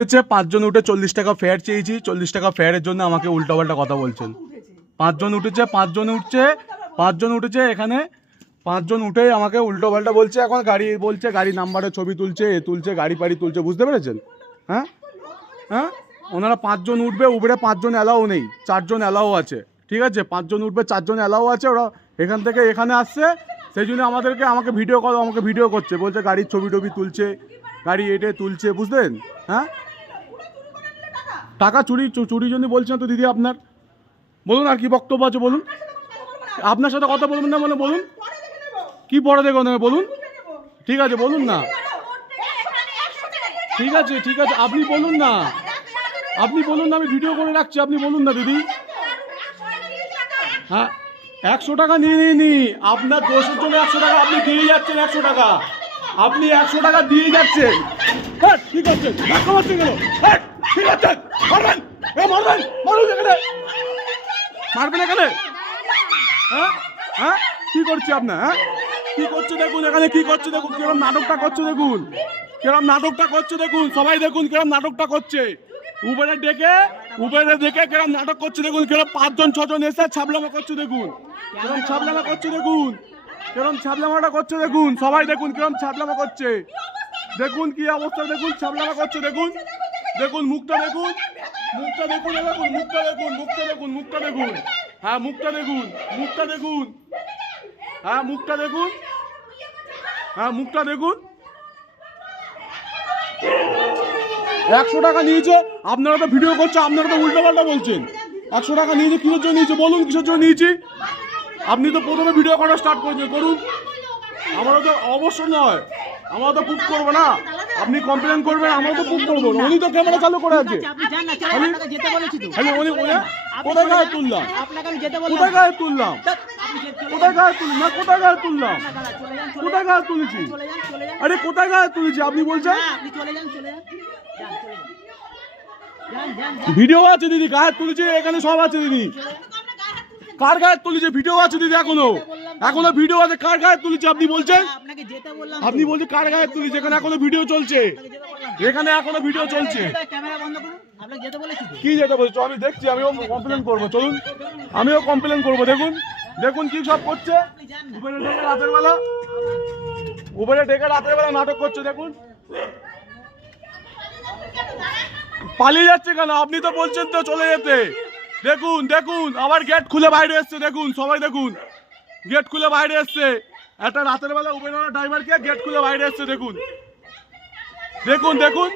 হচ্ছে 5 জন উঠে 40 টাকা ফেয়ার চেয়েছি, 40 টাকা ফেয়ারের জন্য আমাকে উল্টাপাল্টা কথা বলছেন। 5 জন উঠেছে, 5 জন উঠছে, 5 জন উঠেছে এখানে, 5 জন উঠে আমাকে উল্টোপাল্টা বলছে। এখন গাড়ি বলছে, গাড়ি নাম্বারের ছবি তুলছে, এ তুলছে, গাড়ি পাড়ি তুলছে, বুঝতে পেরেছেন? হ্যাঁ হ্যাঁ, ওনারা 5 জন উঠবে, উবেরে 5 জন অ্যালাও নেই, 4 জন অ্যালাও আছে, ঠিক আছে? 5 জন উঠবে, 4 জন অ্যালাও আছে। ওরা এখান থেকে এখানে আসছে, সেই জন্য আমাকে ভিডিও কল, আমাকে ভিডিও করছে, বলছে গাড়ির ছবি টবি তুলছে, গাড়ি এটে তুলছে, বুঝলেন? হ্যাঁ, টাকা চুরির জন্য বলছেন তো দিদি আপনার। বলুন আর কি বক্তব্য আছে বলুন। আপনার সাথে কথা বলবেন না মানে বলুন, কি পরে দেখো না বলুন। ঠিক আছে বলুন না, ঠিক আছে ঠিক আছে, আপনি বলুন না, আপনি বলুন না, আমি ভিডিও করে রাখছি, আপনি বলুন না দিদি। হ্যাঁ, 100 টাকা নিয়ে নি, আপনার দোষের জন্য 100 টাকা আপনি দিয়ে যাচ্ছেন, 100 টাকা আপনি 100 টাকা দিয়ে যাচ্ছেন। হ্যাঁ ঠিক আছে, হ্যাঁ ঠিক আছে, মারবেন, মারবেন, মারুন এখানে, মারবেন এখানে। হ্যাঁ হ্যাঁ, কি করছে আপনার? হ্যাঁ, কি করছে দেখুন এখানে, কি করছে দেখুন, কিরম নাটকটা করছে দেখুন, কিরম নাটকটা করছে দেখুন, সবাই দেখুন কিরম নাটকটা করছে। উবেরে দেখে কিরম নাটক করছে দেখুন, কিরম 5 জন 6 জন এসে ছাবলামা করছে দেখুন, কিরম ছাবলামা করছে দেখুন, কিরম ছাবলামাটা করছে দেখুন, সবাই দেখুন কিরম ছাবলামা করছে দেখুন, কি অবস্থা দেখুন, ছাবলামা করছে দেখুন, দেখুন মুখটা দেখুন, মুখটা দেখুন, দেখুন মুখটা দেখুন, মুখটা দেখুন, মুখটা দেখুন, হ্যাঁ মুখটা দেখুন, মুখটা দেখুন, হ্যাঁ মুখটা দেখুন, হ্যাঁ মুখটা দেখুন। 100 টাকা নিয়েছে, আপনারা তো ভিডিও করছে, আপনারা তো উল্টো পাল্টা বলছেন। 100 টাকা নিয়েছে, কিসের জন্য নিয়েছে বলুন, কিসের জন্য নিয়েছি? আপনি তো প্রথমে ভিডিও করা স্টার্ট করেছেন, করুন। আমরা তো অবশ্য নয়, আমরা তো প্রুফ করবো না, আপনি কমপ্লেন করবেন, আমরা তো প্রুফ করবো না। উনি তো ক্যামেরা চালু করে আছে, কোথায় গায়ে তুললাম, কোথায় গায়ে তুললাম, কোথায় গায়ে তুললাম, না কোথায় গায়ে তুললাম, কোথায় গায়ে তুলেছি, আরে কোথায় গায়ে তুলেছি আপনি বলছেন? ভিডিও আছে দিদি, গায়ে তুলেছে, এখানে সব আছে দিদি। কার গায়ে তুলেছে ভিডিও আছে দিদি, এখনো ভিডিও আছে, কার গায়ে তুলেছে আপনি বলছেন? আপনি বলছেন কার গায়ে তুলেছে, এখানে এখনো ভিডিও চলছে, এখানে এখনো ভিডিও চলছে। কি যেতে বলছো? আমি দেখছি, আমিও কমপ্লেন করবো, চলুন আমিও কমপ্লেন করবো। দেখুন দেখুন কি সব করছে, উবেরে ডেকে রাতের বেলা, উবেরে ডেকে রাতের বেলা নাটক করছে দেখুন। পালিয়ে যাচ্ছে কেন? আপনি তো বলছেন তো চলে যেতে। দেখুন দেখুন, আবার গেট খুলে বাইরে এসছে দেখুন, সবাই দেখুন, গেট খুলে বাইরে এসছে, একটা রাতের বেলা উবের ড্রাইভারকে গেট খুলে বাইরে এসছে দেখুন, দেখুন দেখুন।